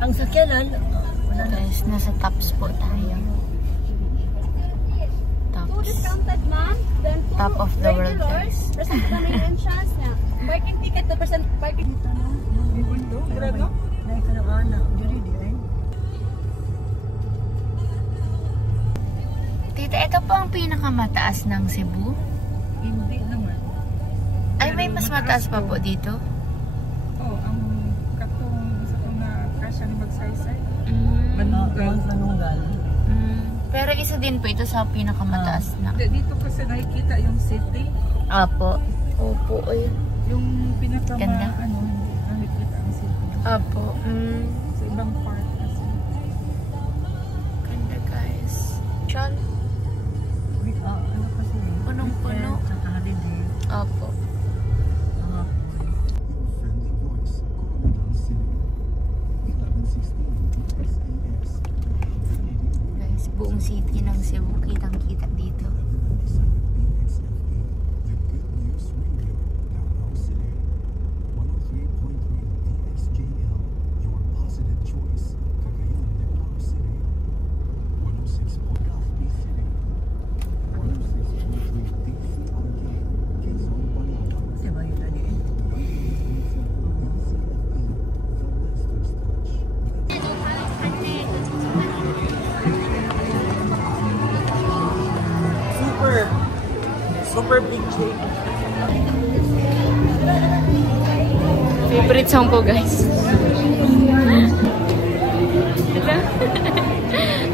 Ang sakyanan, guys, nasa tops po tayo. Top of the world, guys. Parking ticket to percent parking dito no. Brado? Dahil ka ng anak, diri di ay. Tita, ito po ang pinakamataas ng Cebu? Hindi naman. Ay, may mas mataas pa po dito? Oo, ang katong sa kong na kasya ni magsaysay. Manunggal. Pero isa din po ito sa pinakamataas na. Dito kasi nakikita yung city. Apo. Opo, ay. Yung pinakama, Ganda. ano, nakikita ang city. Apo. Sa ibang part kasi. Ganda, guys. Chan. Ano kasi? Punong-puno. Sa holiday. Apo. Guys, buong city ng Cebu kitang-kita dito. Diba yun ali eh? Super big cake. Favorite song ko, guys.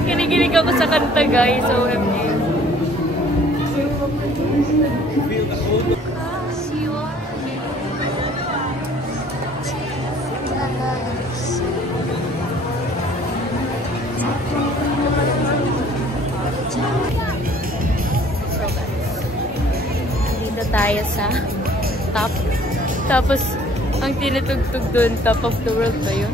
Kinikilig ako sa kanta, guys. OMG. Dito tayo sa top. Tapos, ang tinutugtog doon, top of the world ba yun?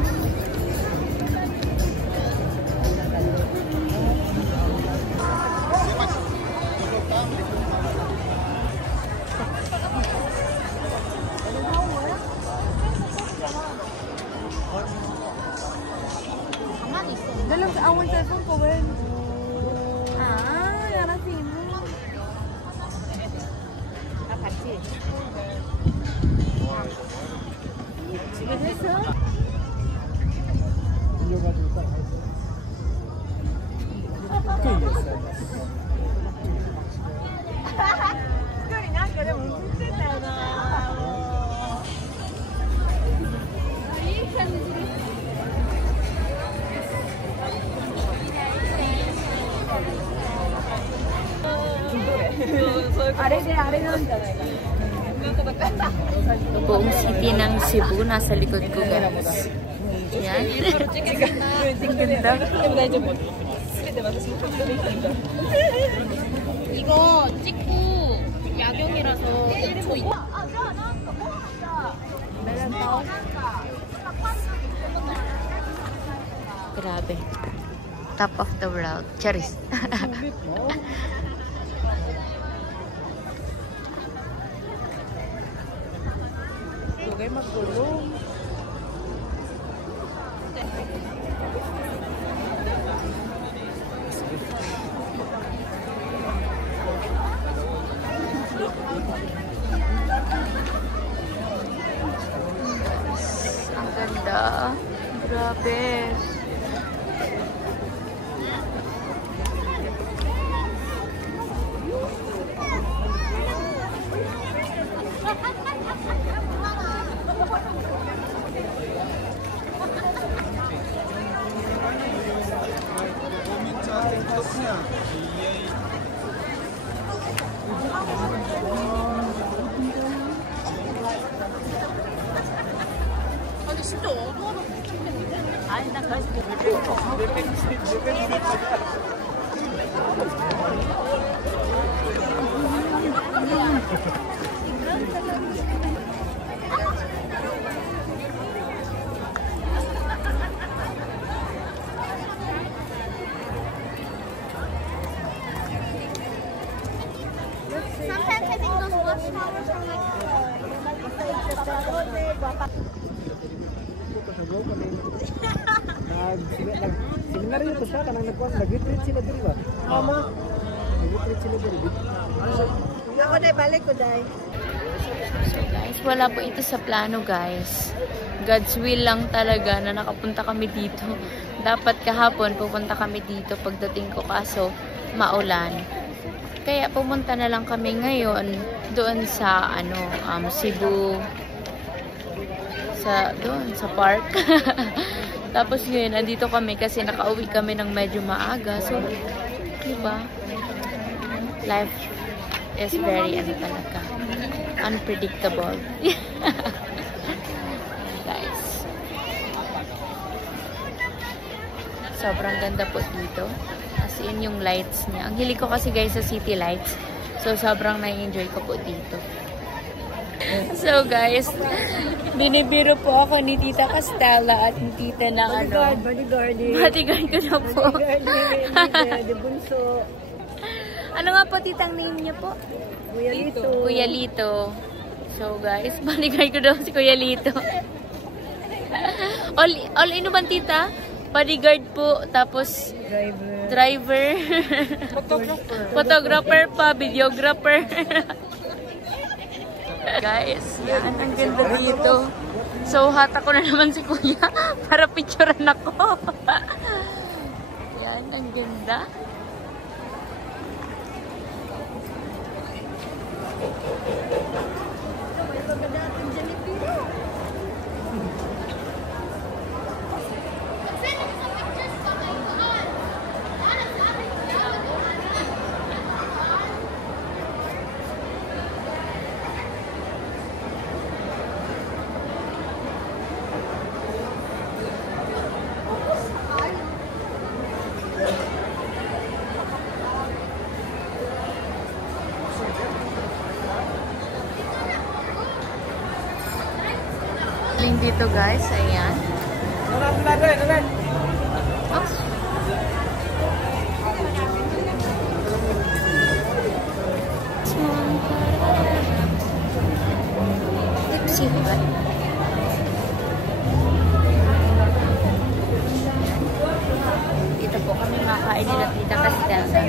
Dalam sa awan cellphone ko, wen. Yarang sino. Buong city ng Cebu nasa likod ko, guys. Yan. Ganda. 이거 찍고 야경이라서 grabe. Top of the world. Charis. Huwag magulong. Ang ganda. Grabe. Sometimes I think those watchtowers are like nag-seminaryo pa siya, kanang nag-retreat sila diri ba? Mama. Nag-retreat sila diri. Ako na balik ko dai. So guys, wala po ito sa plano guys. God's will lang talaga na nakapunta kami dito. Dapat kahapon pupunta kami dito pagdating ko kaso maulan. Kaya pumunta na lang kami ngayon doon sa Cebu doon sa park. Tapos ngayon andito kami kasi nakauwi kami ng medyo maaga. So, diba? Life is very talaga unpredictable. Guys. Sobrang ganda po dito. As in yung lights niya. Ang hilig ko kasi guys sa city lights. So sobrang na-enjoy ko po dito. So guys, binibiro po ako ni Tita Castella at ni Tita na Bodyguard. bodyguard ko na po. Bodyguard, de bunso. Ano nga po titang name niya po? Kuya Lito. Kuya Lito. So guys, bodyguard ko daw si Kuya Lito. all in one tita? Bodyguard po, tapos driver. Photographer pa, videographer. Guys, yan, ang ganda dito. So, hata ko na naman si Kuya para picturean ako. Yan, ang ganda. Dito guys, ayan. Oops. Tipsy ba? Dito po kami makain nila Tita Castella.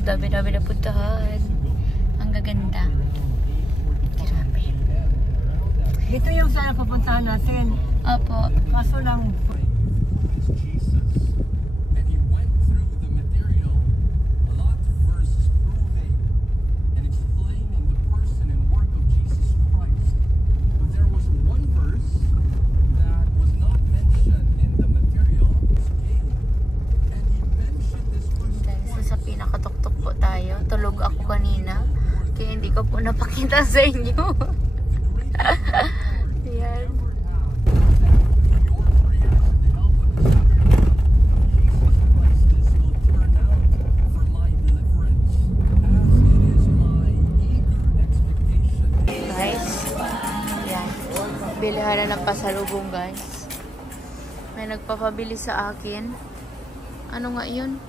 Ang dami-dami na puntahan. Ang gaganda. Grabe. Dito yung sana pupuntahan natin. Opo. Kaso lang, And he went through the material a lot, verses proving and explaining the person and work of Jesus Christ. But there was one verse that was not mentioned in the material, and he mentioned this verse Dahil sa pinakatuktok po tayo. Tulog ako kanina. Kaya hindi ko po napakita sa inyo. Ayan. Guys, yan. Bilihan na ng pasalubong, guys. May nagpapabili sa akin. Ano nga yun?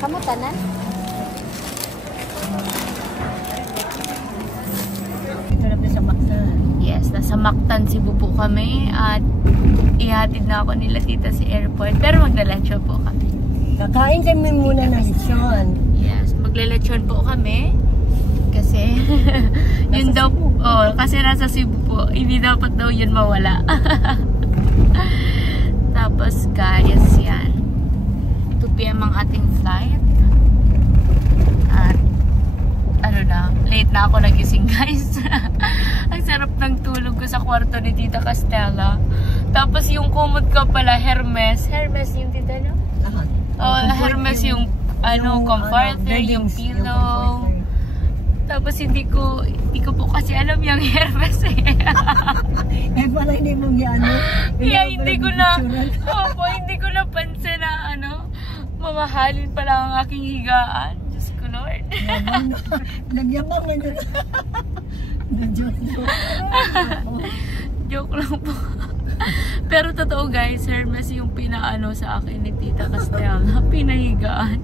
Kamu tanan? dito na sa Mactan. Yes, nasa Mactan, Cebu po kami at ihatid na ako nila tita sa airport. Pero maglalechon po kami. Kakain kami muna ng lechon. Yes, maglalechon po kami. Kasi, yun daw po, kasi nasa Cebu po, hindi dapat daw yun mawala. Tapos guys, yan. 2 PM ang ating flight. At, ano na, late na ako nagising guys. Ang sarap ng tulog ko sa kwarto ni Tita Castella. Tapos yung kumot ko pala, Hermes. Hermes yung tita, no? Lahat. Hermes yung, comforter, yung pillow. Tapos hindi ko po kasi alam yung Hermes eh. Eh pala hindi mong ano. Kaya hindi ko na, hindi ko napansin na mamahalin pala ang aking higaan. Diyos ko Lord. Nagyamang na dyan. Joke lang po. Pero totoo guys, Hermes yung pinaano sa akin ni Tita Castella. Pinahigaan.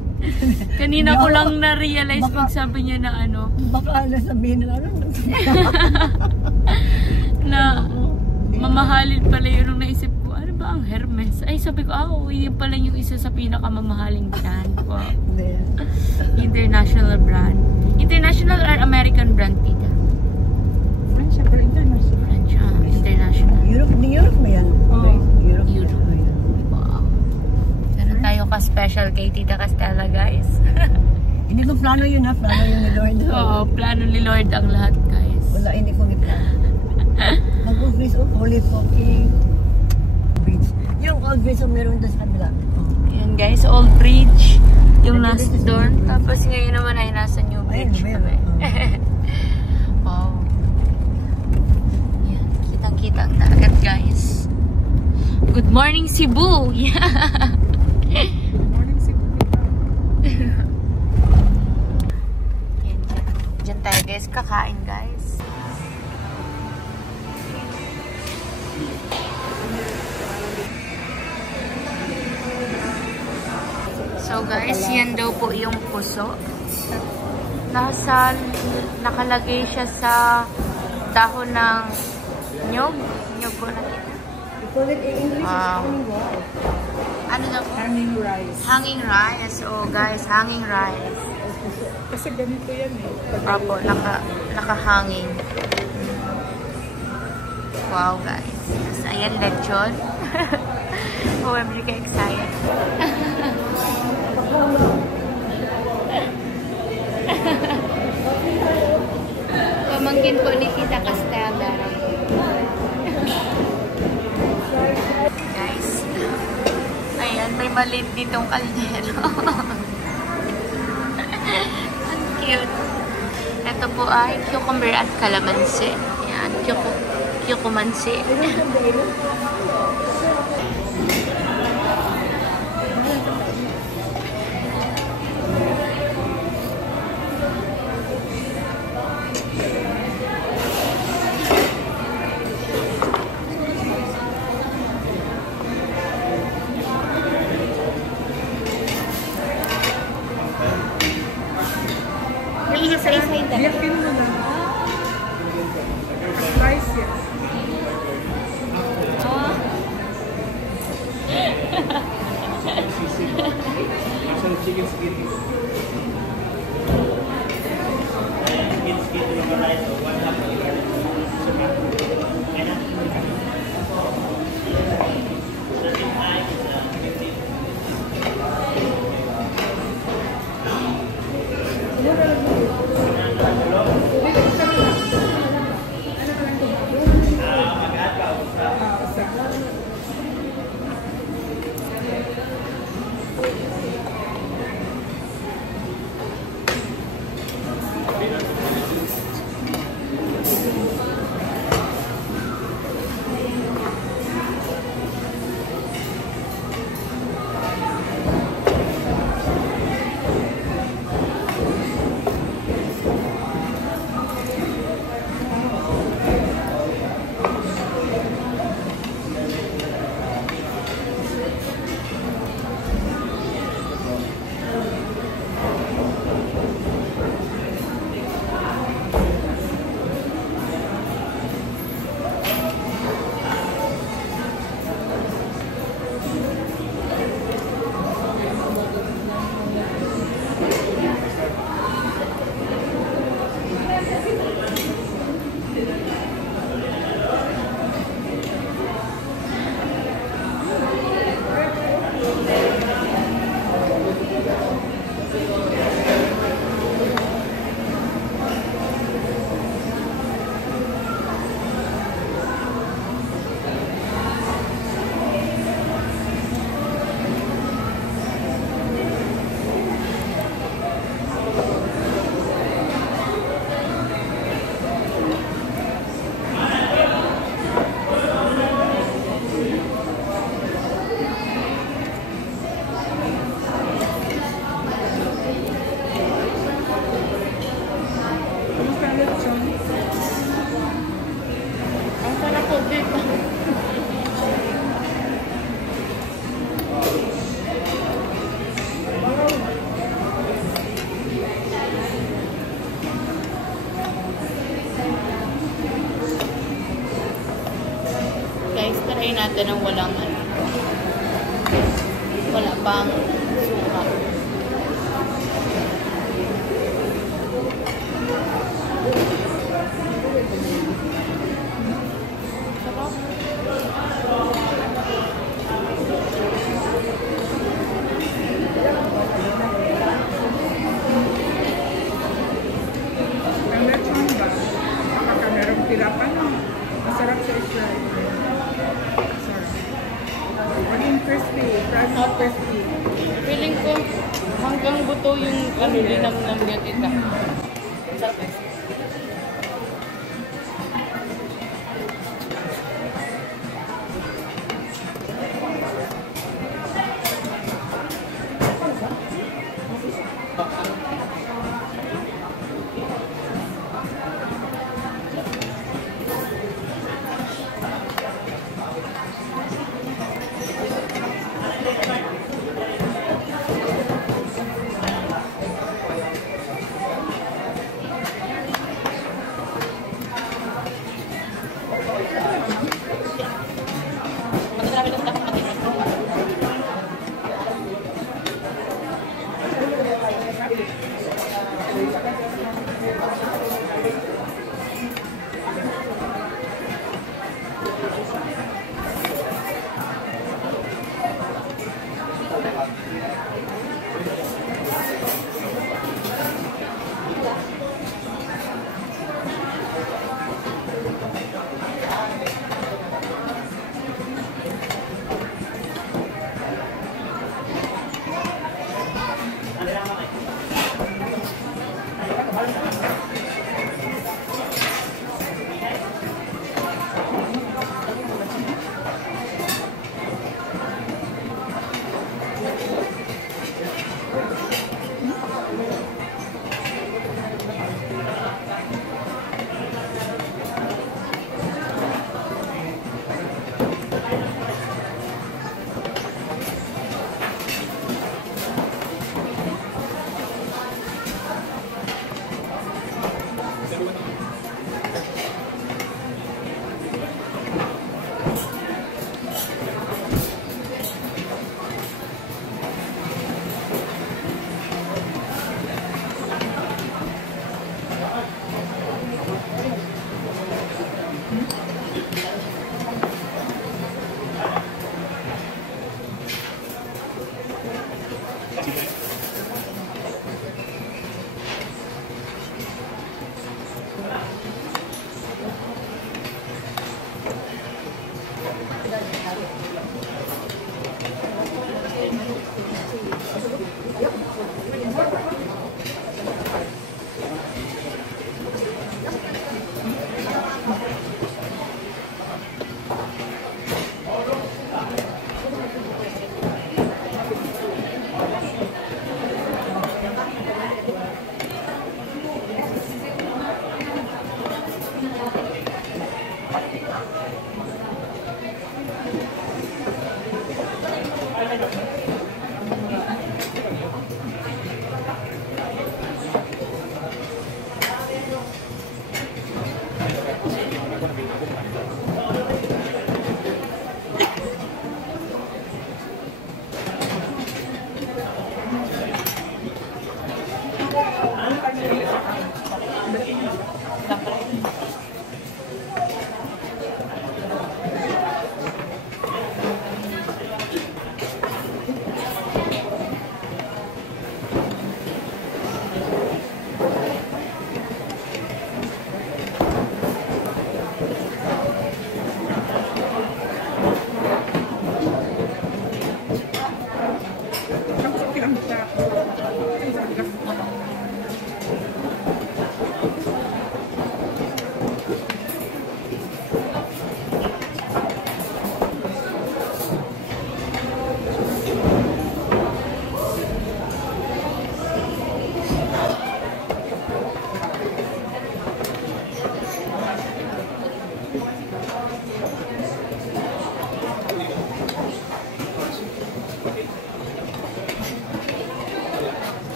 Kanina ko lang na-realize pag sabi niya na Baka sabihin na na mamahalin pala yun nung naisip ko. Ano ba ang Hermes? Ay sabi ko, yun pala yung isa sa pinakamamahaling brand. Wow. International brand. International or American brand, Tita? French or international? French, international. Europe mo yan. Europe. Wow. Meron tayo ka-special kay Tita Castella, guys. Hindi ko plano yun ha. Plano yun ni Lord. Oo, plano ni Lord ang lahat, guys. Wala, hindi ko i-plano. Mag-office of Holy Poking Bridge. Yung old bridge ang meron doon sa kabila. Yan guys, Old Bridge. Yung last door. Tapos ngayon naman ay nasa New Bridge kami. Wow. Yan, kitang-kita ang dagat, guys. Good morning, Cebu! Yeah. Morning, Cebu. Yan, dyan tayo guys, kakain guys. So guys, yan daw po yung puso. Nakalagay siya sa dahon ng nyog. Nyog po na kita. Wow. Ano na po? Hanging rice. Hanging rice. Oh guys, hanging rice. Kasi ganito yan eh. Apo, nakahanging. Wow guys. Tapos ayan, lechon. OMG ka excited. Pamangkin po ni Tita Castella. Guys, maliit ditong kaldero. Ang cute. Ito po ay cucumber at calamansi. Yan, cucumansi. May isa-isa yung dalawa. Biyakin mo na. Slice it. Chicken skin. Chicken skin yung malay so 1/2 Guys, try natin ang walang ano. Wala pang suka. Ang lechon ba? Baka merong tirapan no? Masarap siya i-fry. Masarap. Maging crispy. Fried not crispy. Feeling ko hanggang buto yung ano, linamnam niya tita. Sarap.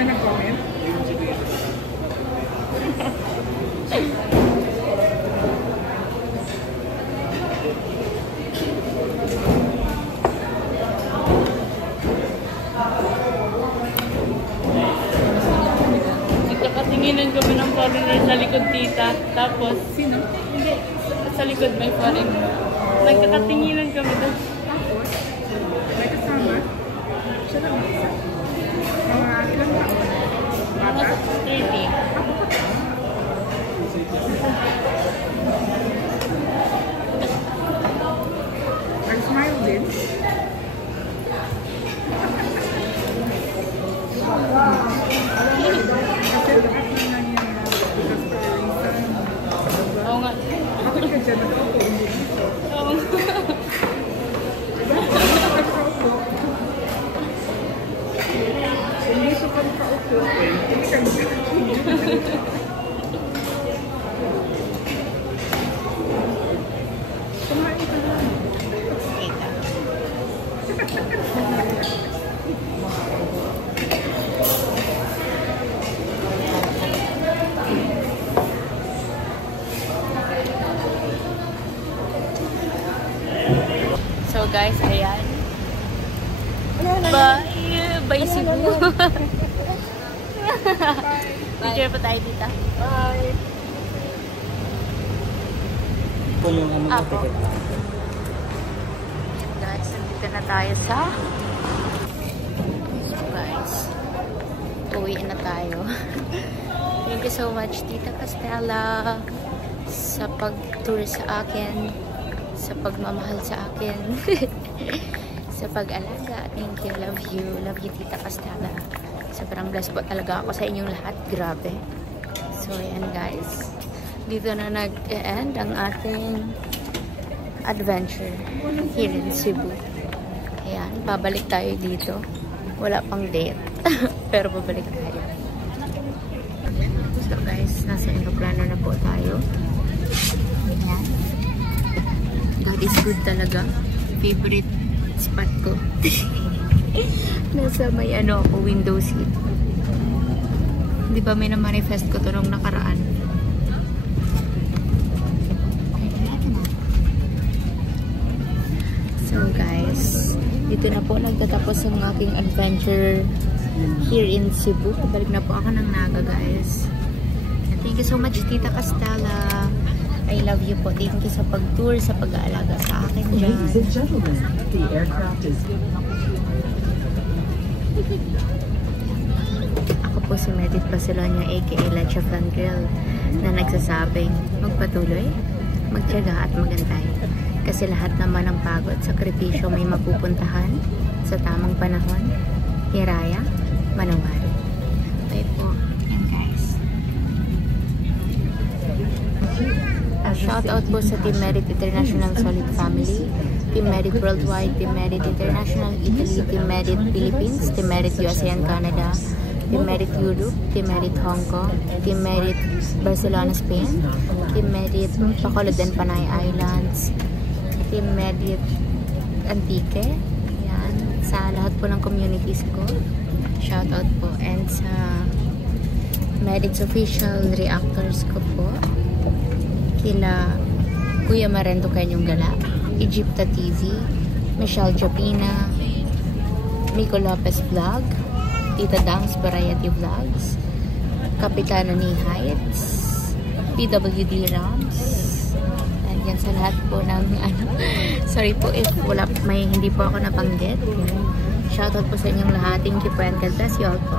May nag-comment? Nagkakatinginan kami ng foreigner sa likod, tita. Tapos, Sino? hindi, sa likod may foreigner. Nagkakatinginan kami doon. Tapos, may kasama. Siya lang isa. Mga ilang taon? Bata? 30. Nag-smile din. Kasi lahat na nangyayari because for a reason. Oo nga. Bakit ka dyan nakaupo? Hindi dito. Oo nga. Nakaupo. Kung dito ka nakaupo, hindi ka dyan. Kumain ka lang. So guys, ayan. Bye! Bye Cebu! Picture pa tayo dito. Bye. Apo. Guys, nandito na tayo sa... So guys, uwi na tayo. Thank you so much, Tita Castella, sa pag-tour sa akin, sa pagmamahal sa akin, sa pag-alaga. Thank you, love you. Love you, Tita Castella. Sobrang blessed po talaga ako sa inyong lahat. Grabe. So, ayan guys. Dito na nag-end ang ating adventure here in Cebu. Ayan, babalik tayo dito. Wala pang date. Pero babalik tayo. So guys, nasa aeroplano na po tayo. Ayan. God is good talaga. Favorite spot ko. Nasa may ano ako, window seat. Di ba may na-manifest ko to nung nakaraan? So guys, dito na po nagtatapos ang aking adventure here in Cebu. Balik na po ako ng Naga guys. Thank you so much, Tita Castella. I love you po. Thank you sa pag-tour, sa pag-aalaga sa akin dyan. Ladies and gentlemen, the aircraft is... Ako po si Medit Barcelona aka Lecha Flandril na nagsasabing magpatuloy, magtiyaga at magantay. Kasi lahat naman ng pagod, sakripisyo may mapupuntahan sa tamang panahon. Hiraya, manawari. Bye po. Yan guys. Shout out po sa Team Merit International Solid Family, Team Merit Worldwide, Team Merit International Italy, Team Merit Philippines, Team Merit USA and Canada, Team Merit Europe, Team Merit Hong Kong, Team Merit Barcelona, Spain, Team Merit Bacolod and Panay Islands, Team Merit Antique, yan, sa lahat po ng communities ko, shout out po, and sa Merit's official reactors ko po, kila Kuya Marendo Kanyong Gala, Egypta TV, Michelle Jopina, Miko Lopez Vlog, Tita Dang's Variety Vlogs, Kapitano ni Heights, PWD Rams, and yan sa lahat po ng ano, sorry po if wala, may hindi po ako nabanggit. Shoutout po sa inyong lahat. Thank you po and God bless you all po.